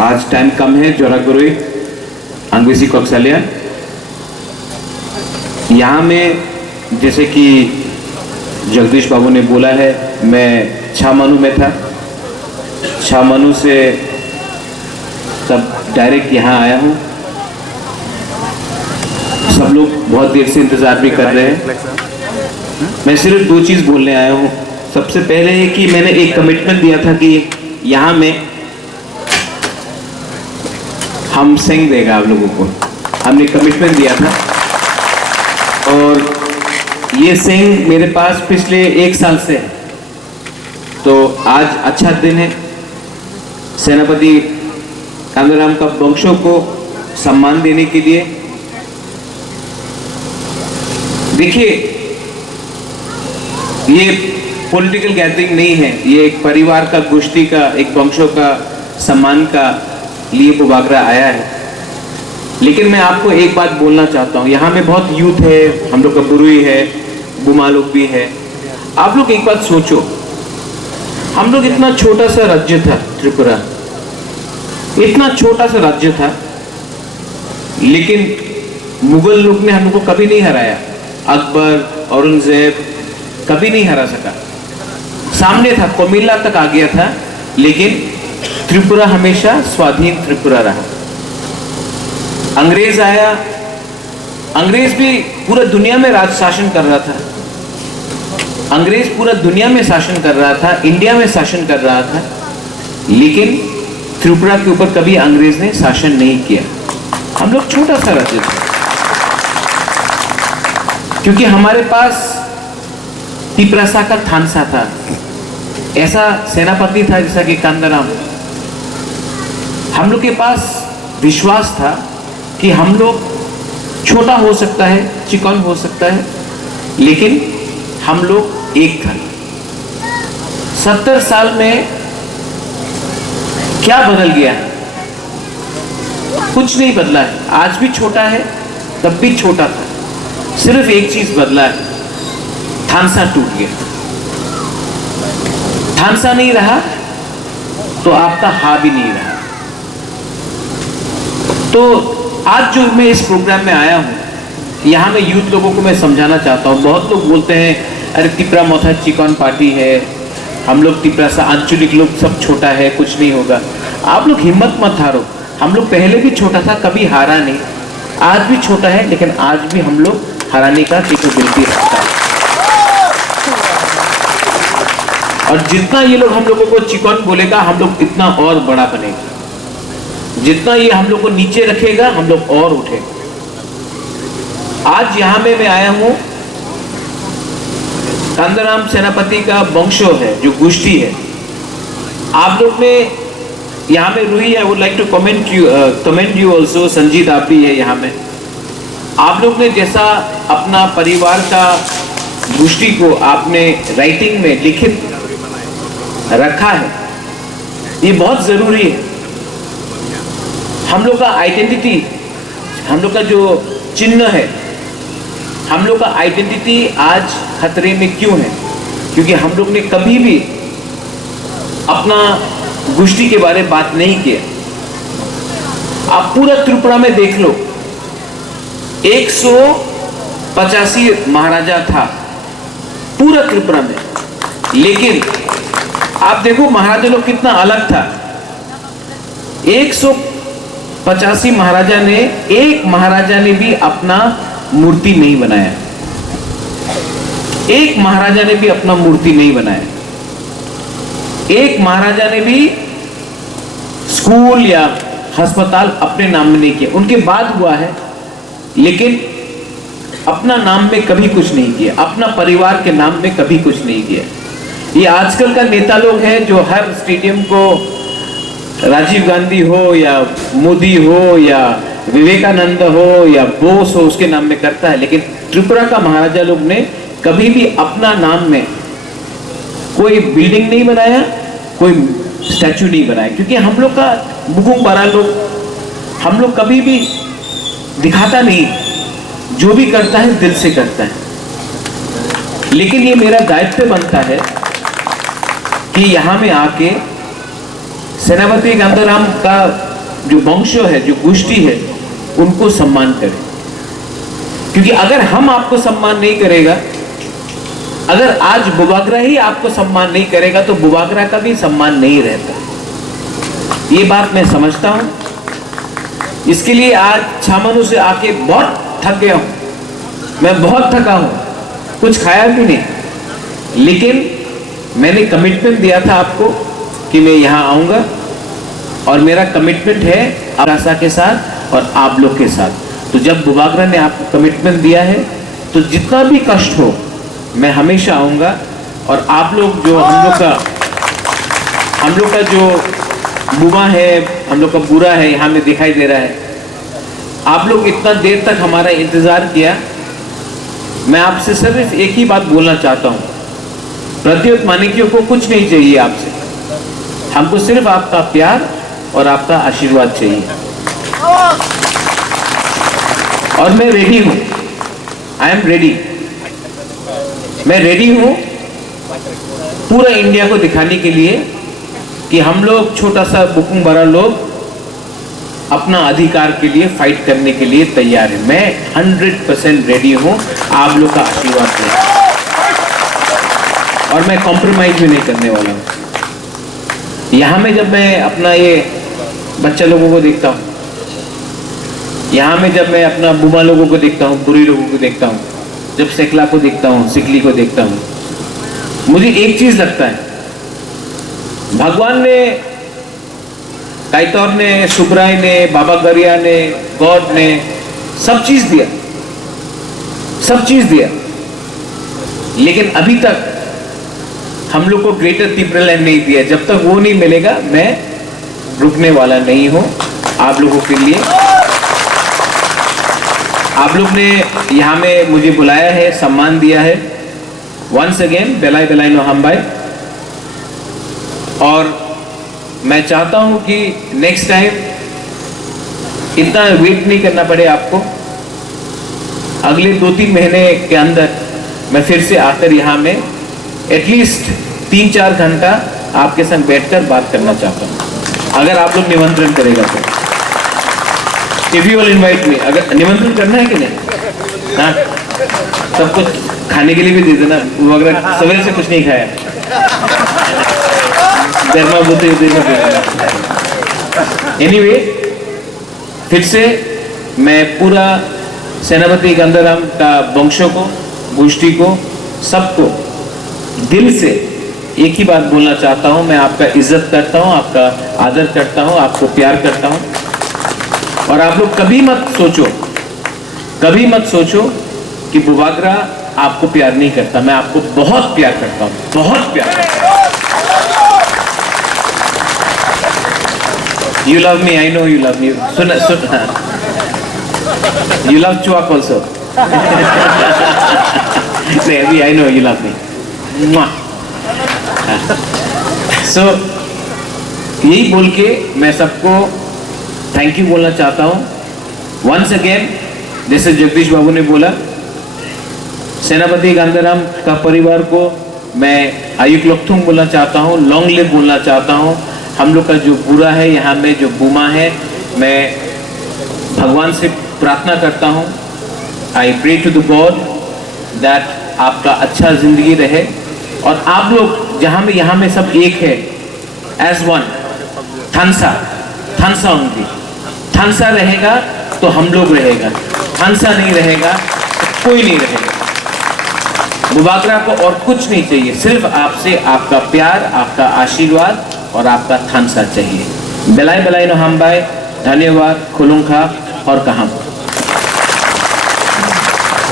आज टाइम कम है जोरागुरुई अंग्रेजी कौशल्या। यहाँ में जैसे कि जगदीश बाबू ने बोला है, मैं छामानू में था, छामानू से तब डायरेक्ट यहाँ आया हूँ। सब लोग बहुत देर से इंतजार भी कर रहे हैं। मैं सिर्फ दो चीज़ बोलने आया हूँ। सबसे पहले है कि मैंने एक कमिटमेंट दिया था कि यहाँ में हम सेंग देगा आप लोगों को, हमने कमिटमेंट दिया था। और ये सेंग मेरे पास पिछले 1 साल से है, तो आज अच्छा दिन है। सेनापति कांदाराम का वंशों को सम्मान देने के लिए। देखिए, ये पॉलिटिकल गैदरिंग नहीं है, ये एक परिवार का, गोष्ठी का, एक वंशों का सम्मान का लिए बुबागरा आया है। लेकिन मैं आपको एक बात बोलना चाहता हूँ, यहाँ में बहुत यूथ है, हम लोग का बुरुई है, बुमा लोग भी है। आप लोग एक बात सोचो, हम लोग इतना छोटा सा राज्य था त्रिपुरा, इतना छोटा सा राज्य था, लेकिन मुगल लोग ने हम लोग को कभी नहीं हराया। अकबर, औरंगजेब कभी नहीं हरा सका। सामने था, कोमिल्ला तक आ गया था, लेकिन त्रिपुरा हमेशा स्वाधीन त्रिपुरा रहा। अंग्रेज आया, अंग्रेज भी पूरा दुनिया में राज शासन कर रहा था। अंग्रेज पूरा दुनिया में शासन कर रहा था, इंडिया में शासन कर रहा था, लेकिन त्रिपुरा के ऊपर कभी अंग्रेज ने शासन नहीं किया। हम लोग छोटा सा राज्य थे, क्योंकि हमारे पास तिपरासा का थानसा था, ऐसा सेनापति था जैसा कि कांदाराम। हम लोग के पास विश्वास था कि हम लोग छोटा हो सकता है, चिकन हो सकता है, लेकिन हम लोग एक था। 70 साल में क्या बदल गया? कुछ नहीं बदला है। आज भी छोटा है, तब भी छोटा था। सिर्फ एक चीज बदला है, थानसा टूट गया। थानसा नहीं रहा तो आपका हा भी नहीं रहा। तो आज जो मैं इस प्रोग्राम में आया हूँ, यहाँ में यूथ लोगों को मैं समझाना चाहता हूँ। बहुत लोग बोलते हैं अरे तिपरा मोथा चिकन पार्टी है, हम लोग तिपरा सा आंचलिक लोग सब छोटा है, कुछ नहीं होगा। आप लोग हिम्मत मत हारो। हम लोग पहले भी छोटा था, कभी हारा नहीं। आज भी छोटा है, लेकिन आज भी हम लोग हराने का कैपेबिलिटी रखता है। और जितना ये लोग हम लोगों को चिकन बोलेगा, हम लोग इतना और बड़ा बनेगा। जितना ये हम लोग को नीचे रखेगा, हम लोग और उठेंगे। आज यहाँ में मैं आया हूँ, कांदाराम सेनापति का वंशो है, जो गोष्ठी है। आप लोग ने यहाँ में Ruhi, I would like to comment you also. Sanjeet आप भी है यहाँ में। आप लोग ने जैसा अपना परिवार का गोष्ठी को आपने राइटिंग में लिखित रखा है, ये बहुत जरूरी है। हम लोग का आइडेंटिटी, हम लोग का जो चिन्ह है, हम लोग का आइडेंटिटी आज खतरे में क्यों है? क्योंकि हम लोग ने कभी भी अपना गोष्ठी के बारे में बात नहीं किया। आप पूरा त्रिपुरा में देख लो, 185 महाराजा था पूरा त्रिपुरा में, लेकिन आप देखो महाराजा लोग कितना अलग था। 185 महाराजा ने, एक महाराजा ने भी अपना मूर्ति नहीं बनाया। एक महाराजा ने भी अपना मूर्ति नहीं बनाया। एक महाराजा ने भी स्कूल या अस्पताल अपने नाम में नहीं किया। उनके बाद हुआ है, लेकिन अपना नाम में कभी कुछ नहीं किया, अपना परिवार के नाम में कभी कुछ नहीं किया। ये आजकल का नेता लोग हैं जो हर स्टेडियम को राजीव गांधी हो या मोदी हो या विवेकानंद हो या बोस हो उसके नाम में करता है, लेकिन त्रिपुरा का महाराजा लोग ने कभी भी अपना नाम में कोई बिल्डिंग नहीं बनाया, कोई स्टैचू नहीं बनाया। क्योंकि हम लोग का बुकुंग बारा लोग, हम लोग कभी भी दिखाता नहीं, जो भी करता है दिल से करता है। लेकिन ये मेरा दायित्व बनता है कि यहाँ में आके सेनापति कांदाराम का जो वंशो है, जो गोष्ठी है, उनको सम्मान करें। क्योंकि अगर हम आपको सम्मान नहीं करेगा, अगर आज बुबागरा ही आपको सम्मान नहीं करेगा तो बुबागरा का भी सम्मान नहीं रहता। ये बात मैं समझता हूं, इसके लिए आज छामनू से आके बहुत थक गया हूं। मैं बहुत थका हूं, कुछ खाया भी नहीं, लेकिन मैंने कमिटमेंट दिया था आपको कि मैं यहां आऊंगा, और मेरा कमिटमेंट है आशा के साथ और आप लोग के साथ। तो जब बुबागरा ने आपको कमिटमेंट दिया है तो जितना भी कष्ट हो मैं हमेशा आऊंगा। और आप लोग जो हम लोग का जो बुआ है, हम लोग का बुरा है यहाँ में दिखाई दे रहा है, आप लोग इतना देर तक हमारा इंतजार किया। मैं आपसे सिर्फ एक ही बात बोलना चाहता हूँ, प्रद्योत मानिक्यों को कुछ नहीं चाहिए आपसे, हमको सिर्फ आपका प्यार और आपका आशीर्वाद चाहिए। और मैं रेडी हूं, आई एम रेडी, मैं रेडी हूं पूरा इंडिया को दिखाने के लिए कि हम लोग छोटा सा बुकुंग बड़ा लोग अपना अधिकार के लिए फाइट करने के लिए तैयार है। मैं 100% रेडी हूं, आप लोग का आशीर्वाद दें, और मैं कॉम्प्रोमाइज भी नहीं करने वाला हूं। यहां में जब मैं अपना ये बच्चा लोगों को देखता हूं, यहाँ में जब मैं अपना बुमा लोगों को देखता हूँ, बुरी लोगों को देखता हूँ, जब सेकला को देखता हूँ, सिकली को देखता हूँ, मुझे एक चीज लगता है, भगवान ने, काइतौर ने, सुब्राय ने, बाबा गरिया ने, गॉड ने सब चीज दिया, सब चीज दिया, लेकिन अभी तक हम लोग को ग्रेटर तिब्रलैंड नहीं दिया। जब तक वो नहीं मिलेगा मैं रुकने वाला नहीं हूं। आप लोगों के लिए, आप लोग ने यहाँ में मुझे बुलाया है, सम्मान दिया है, वंस अगेन बेलाई बेलाई नो हमबाई। और मैं चाहता हूं कि नेक्स्ट टाइम इतना वेट नहीं करना पड़े आपको। अगले 2-3 महीने के अंदर मैं फिर से आकर यहाँ में एटलीस्ट 3-4 घंटा आपके संग बैठकर बात करना चाहता हूँ, अगर आप लोग निमंत्रण करेगा तो। If you will invite me, अगर निमंत्रण करना है कि नहीं? हाँ, सब कुछ खाने के लिए भी दे देना। वो अगर सवेरे से कुछ नहीं खाया, धर्मा बुद्धि दे देना। Anyway, फिर से मैं पूरा सेनापति गंगाराम का वंशों को, गोष्ठी को, सबको दिल से एक ही बात बोलना चाहता हूं। मैं आपका इज्जत करता हूं, आपका आदर करता हूं, आपको प्यार करता हूं। और आप लोग कभी मत सोचो कि बुबागरा आपको प्यार नहीं करता। मैं आपको बहुत प्यार करता हूं, बहुत प्यार करता हूं। You love me, I know you love me. Soon, you love Chuak also. Say, I know you love me. So, यही बोल के मैं सबको थैंक यू बोलना चाहता हूं। वंस अगेन, जैसे जगदीश बाबू ने बोला, सेनापति गंगाराम का परिवार को मैं आयुक लोकथुंग बोलना चाहता हूं, लॉन्ग लिव बोलना चाहता हूं। हम लोग का जो बुरा है, यहाँ में जो बुमा है, मैं भगवान से प्रार्थना करता हूं, I pray to the God that आपका अच्छा जिंदगी रहे। और आप लोग जहाँ में, यहाँ में सब एक है, एज वन, थानसा होंगी। थानसा रहेगा तो हम लोग रहेगा, थानसा नहीं रहेगा तो कोई नहीं रहेगा। बुबागरा को और कुछ नहीं चाहिए, सिर्फ आपसे आपका प्यार, आपका आशीर्वाद और आपका थानसा चाहिए। बेलाई बेलाई नो हमबाई, धन्यवाद, खुलुंखा और कहां।